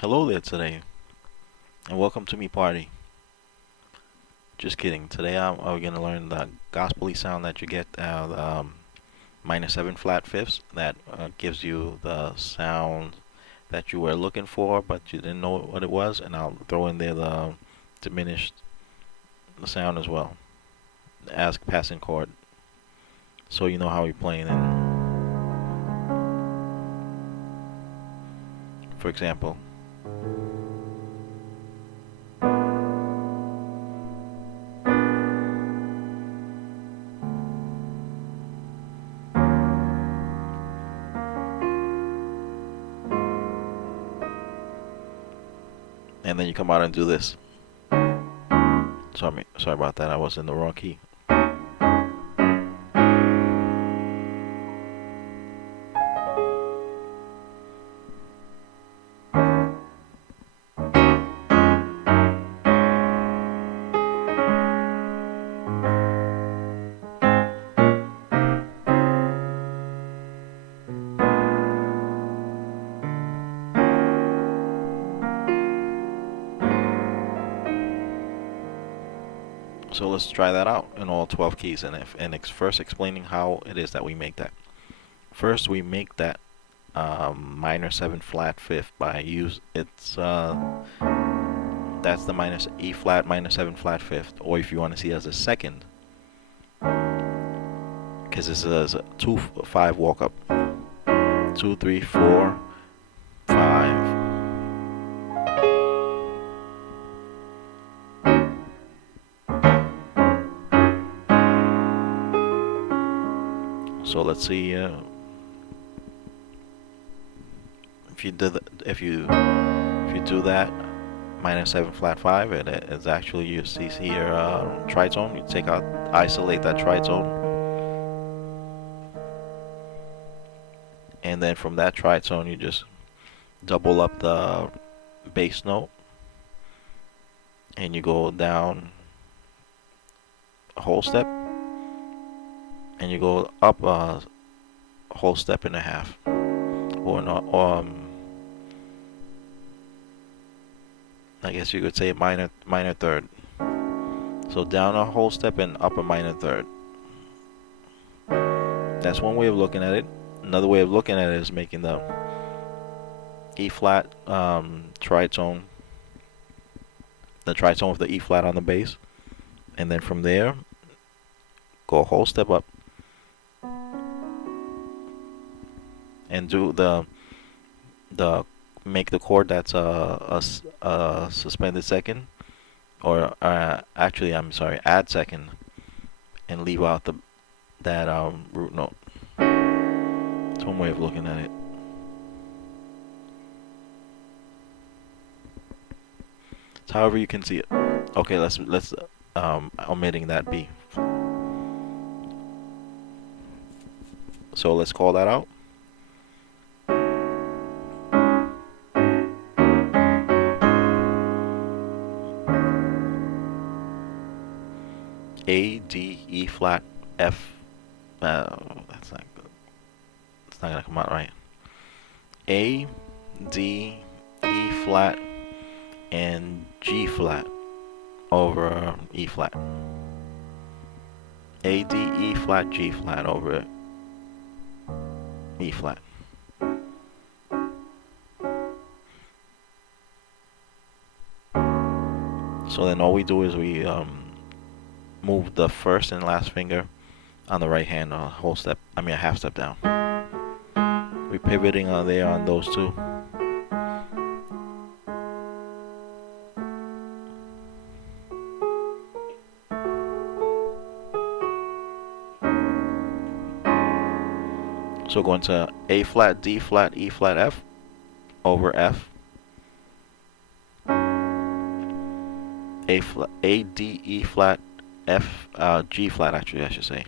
Hello there today, and welcome to me party. Just kidding. Today I'm gonna learn the gospely sound that you get out of minor seven flat fifths. That gives you the sound that you were looking for, but you didn't know what it was. And I'll throw in there the diminished sound as well, as passing chord, so you know how you're playing it. For example. And then you come out and do this. Sorry about that. I was in the wrong key. So let's try that out in all 12 keys, and first explaining how it is that we make that. First, we make that minor seven flat fifth by that's the minor E flat minor seven flat fifth, or if you want to see it as a second, because this is a 2-5 walk up, 2 3 4 5. So let's see if you do that minor seven flat five, it is actually, you see here, tritone. You isolate that tritone, and then from that tritone you just double up the bass note, and you go down a whole step, and you go up a whole step and a half, or not, I guess you could say minor third. So down a whole step and up a minor third. That's one way of looking at it. Another way of looking at it is making the E flat tritone, the tritone with the E flat on the bass, and then from there go a whole step up and do the make the chord that's a suspended second, or actually I'm sorry, add second, and leave out that root note. It's one way of looking at it. It's however you can see it. Okay, let's omitting that B. So let's call that out. A, D, E flat, F. That's not good. It's not gonna come out right. A, D, E flat, and G flat over E flat. A, D, E flat, G flat over E flat. So then all we do is we move the first and last finger on the right hand a half step down. We're pivoting there on those two. So going to A flat, D flat, E flat, F over F. A, D, E flat, F, G flat, actually I should say.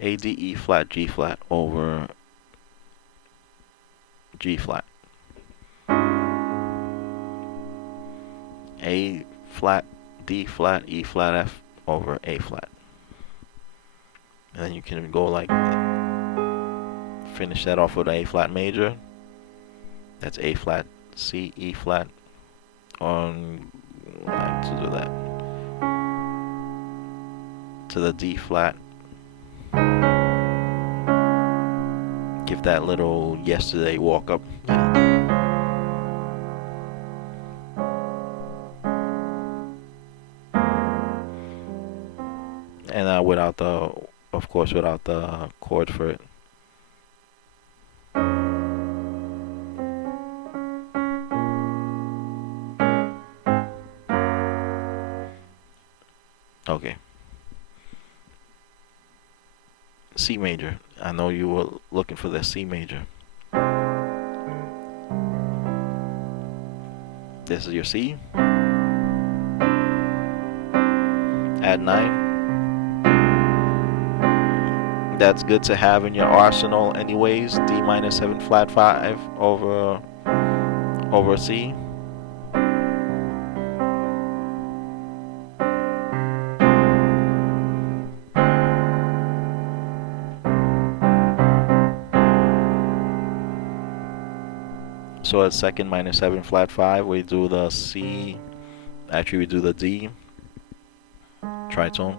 A, D, E flat, G flat over G flat. A flat, D flat, E flat, F over A flat. And then you can go like finish that off with A flat major. That's A flat, C, E flat, on, like, to do that, to the D flat. Give that little yesterday walk up. And without the, of course, without the chord for it. Okay. C major. I know you were looking for the C major. This is your C. Add 9. That's good to have in your arsenal anyways. D minor 7 flat 5 over C. So at second minor 7 flat 5, we do the C. Actually, we do the D tritone.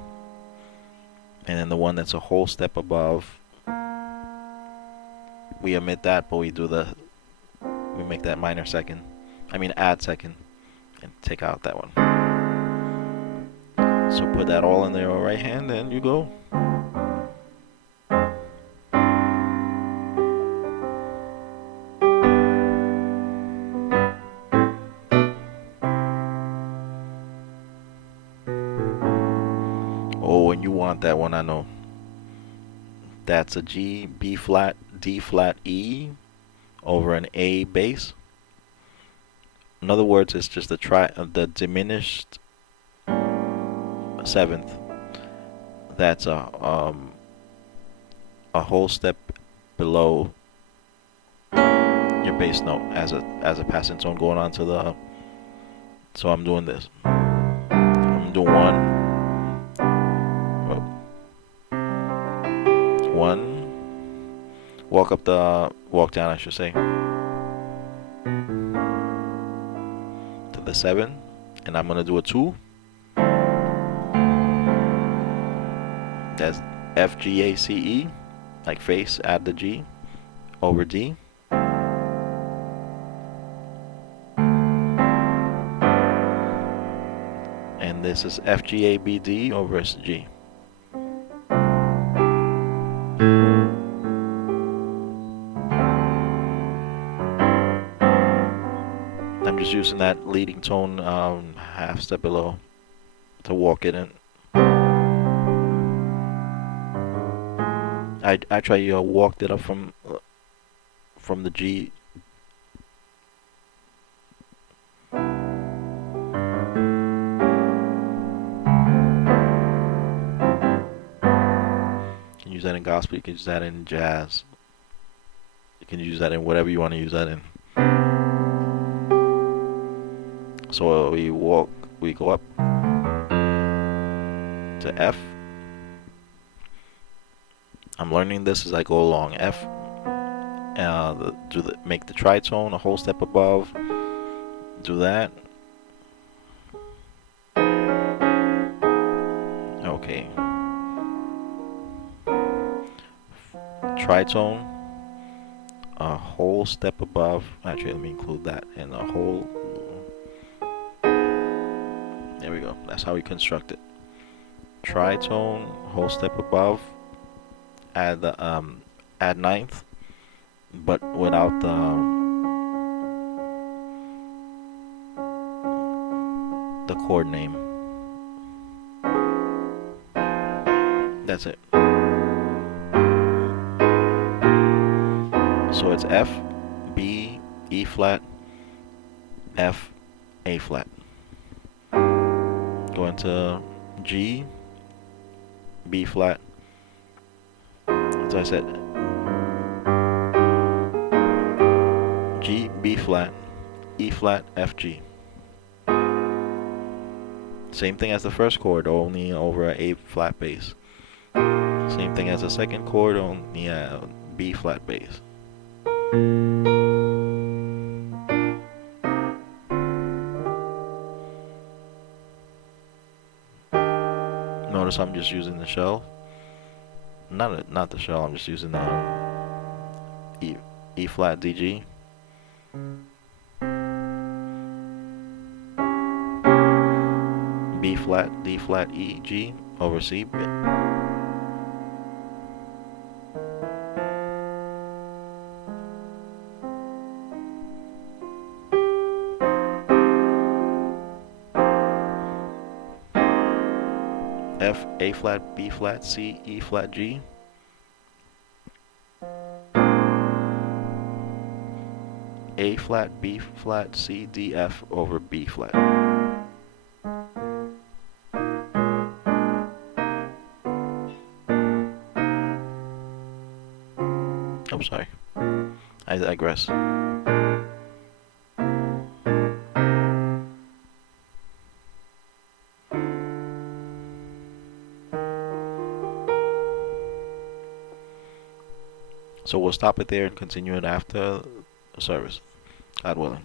And then the one that's a whole step above, we omit that, but we make that minor second. I mean add second, and take out that one. So put that all in your right hand, and you go. Oh, and you want that one, I know. That's a G, B flat, D flat, E over an A bass. In other words, it's just the diminished seventh. That's a whole step below your bass note as a passing tone going on to the. So I'm doing this. I'm doing one, walk down, I should say, to the 7, and I'm gonna do a 2. That's F G A C E, like face, add the G over D. And this is F G A B D over G. I'm just using that leading tone half step below to walk it in. I walked it up from the G. You can use that in gospel. You can use that in jazz. You can use that in whatever you want to use that in. So we go up to F. I'm learning this as I go along. F, make the tritone a whole step above. Do that. Okay. Tritone, a whole step above. Actually, let me include that in a whole. There we go. That's how we construct it. Tritone, whole step above. Add the add 9th, but without the chord name. That's it. So it's F, B, E flat, F, A flat. Go into G, B flat. As I said, G, B flat, E flat, F, G. Same thing as the first chord, only over an A flat bass. Same thing as the second chord, only a B flat bass. Notice I'm just using the shell. Not the shell. I'm just using the E flat D G. B flat D flat E G over C. F, A flat, B flat, C, E flat, G. A flat, B flat, C, D, F over B flat. I'm sorry. I digress. So we'll stop it there and continue it after the service, God willing.